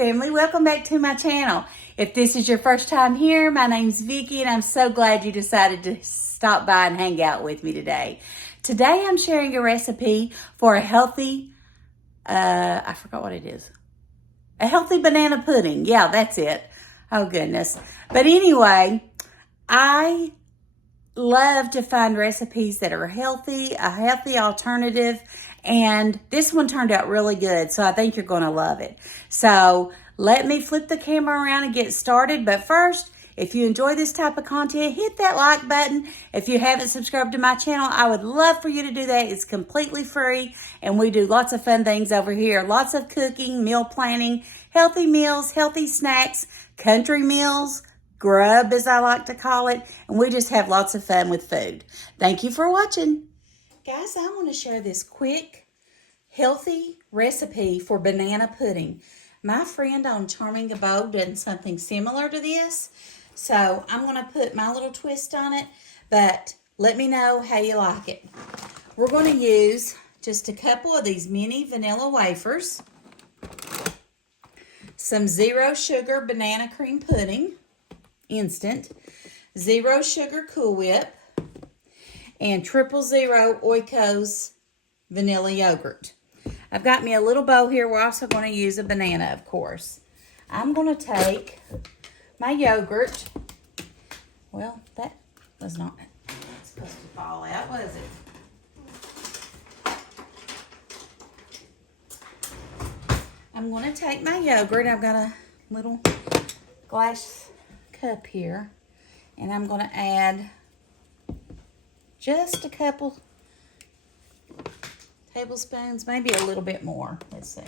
family. Welcome back to my channel. If this is your first time here, my name's Vicki and I'm so glad you decided to stop by and hang out with me today. Today I'm sharing a recipe for a healthy, I forgot what it is. A healthy banana pudding. Yeah, that's it. Oh goodness. But anyway, I love to find recipes that are healthy, a healthy alternative, and this one turned out really good, so I think you're going to love it. So let me flip the camera around and get started, but first, if you enjoy this type of content, hit that like button. If you haven't subscribed to my channel, I would love for you to do that. It's completely free, and we do lots of fun things over here. Lots of cooking, meal planning, healthy meals, healthy snacks, country meals, grub as I like to call it, and we just have lots of fun with food. Thank you for watching. Guys, I want to share this quick, healthy recipe for banana pudding. My friend on Charming Abode did something similar to this, so I'm going to put my little twist on it, but let me know how you like it. We're going to use just a couple of these mini vanilla wafers, some zero sugar banana cream pudding, instant, zero sugar Cool Whip, and 000 OIKOS vanilla yogurt. I've got me a little bowl here. We're also going to use a banana, of course. I'm going to take my yogurt. Well, that was not supposed to fall out, was it? I'm going to take my yogurt. I've got a little glass cup here, and I'm going to add just a couple tablespoons, maybe a little bit more. Let's see.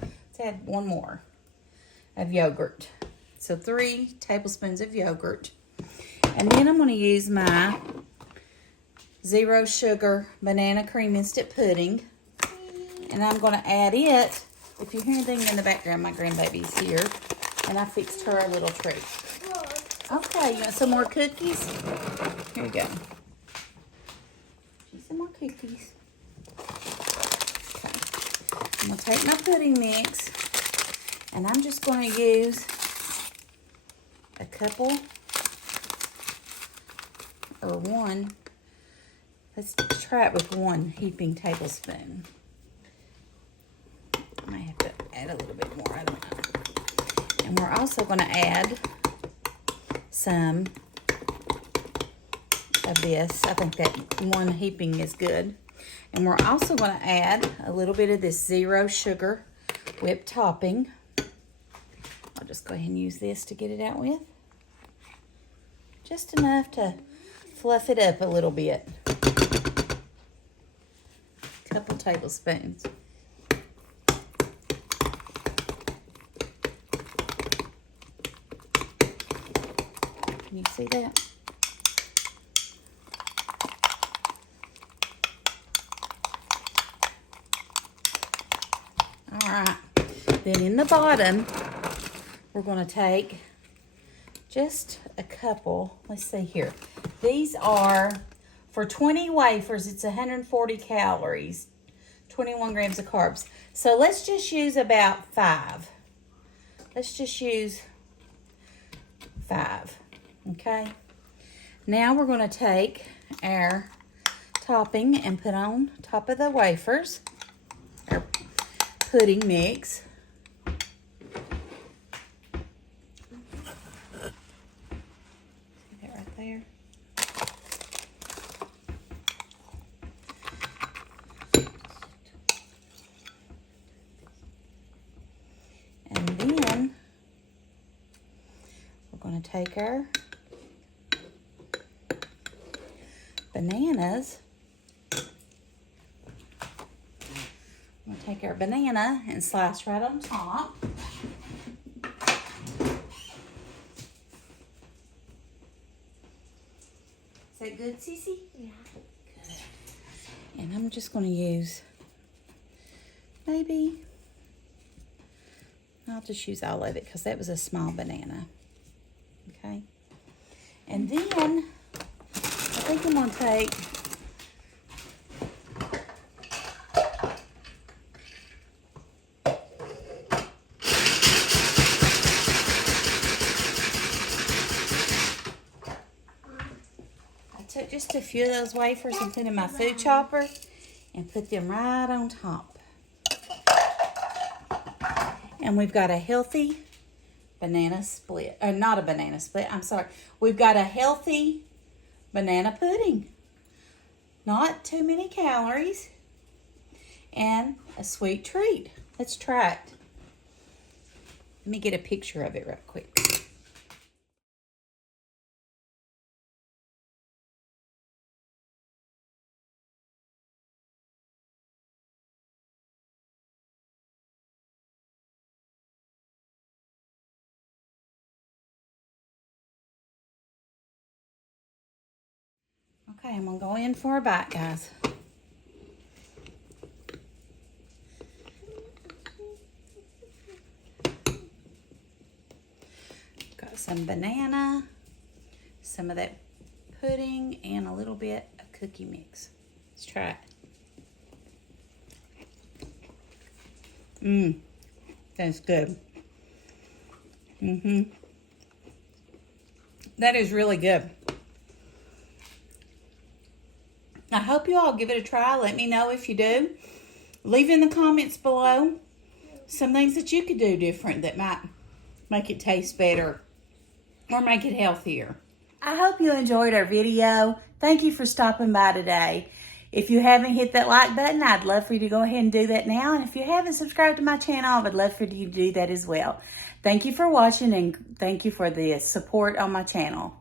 Let's add one more of yogurt. So 3 tablespoons of yogurt. And then I'm going to use my zero sugar banana cream instant pudding. And I'm going to add it. If you hear anything in the background, my grandbaby's here. And I fixed her a little treat. Okay, you want some more cookies? Here you go. Some more cookies. Okay. I'm going to take my pudding mix, and I'm just going to use a couple, or one. Let's try it with 1 heaping tablespoon. I might have to add a little bit more, I don't know. And we're also going to add some of this. I think that 1 heaping is good. And we're also going to add a little bit of this zero sugar whipped topping. I'll just go ahead and use this to get it out with. Just enough to fluff it up a little bit. A couple tablespoons. Can you see that? All right, then in the bottom, we're going to take just a couple. Let's see here. These are, for 20 wafers, it's 140 calories, 21 grams of carbs. So let's just use about 5. Let's just use 5, okay? Now we're going to take our topping and put on top of the wafers, our pudding mix. See that right there? And then we're going to take our bananas. I'm going to take our banana and slice right on top. Is that good, Sissy? Yeah. Good. And I'm just going to use maybe, I'll just use all of it because that was a small banana. Okay. And then I think I'm going to take took just a few of those wafers and put in my food chopper and put them right on top. And we've got a healthy banana split. Not a banana split, I'm sorry. We've got a healthy banana pudding. Not too many calories. And a sweet treat. Let's try it. Let me get a picture of it real quick. Okay, I'm gonna go in for a bite, guys. Got some banana, some of that pudding, and a little bit of cookie mix. Let's try it. That's good. That is really good. I hope you all give it a try. Let me know if you do. Leave in the comments below some things that you could do different that might make it taste better or make it healthier. I hope you enjoyed our video. Thank you for stopping by today. If you haven't hit that like button, I'd love for you to go ahead and do that now. And if you haven't subscribed to my channel, I would love for you to do that as well. Thank you for watching, and thank you for the support on my channel.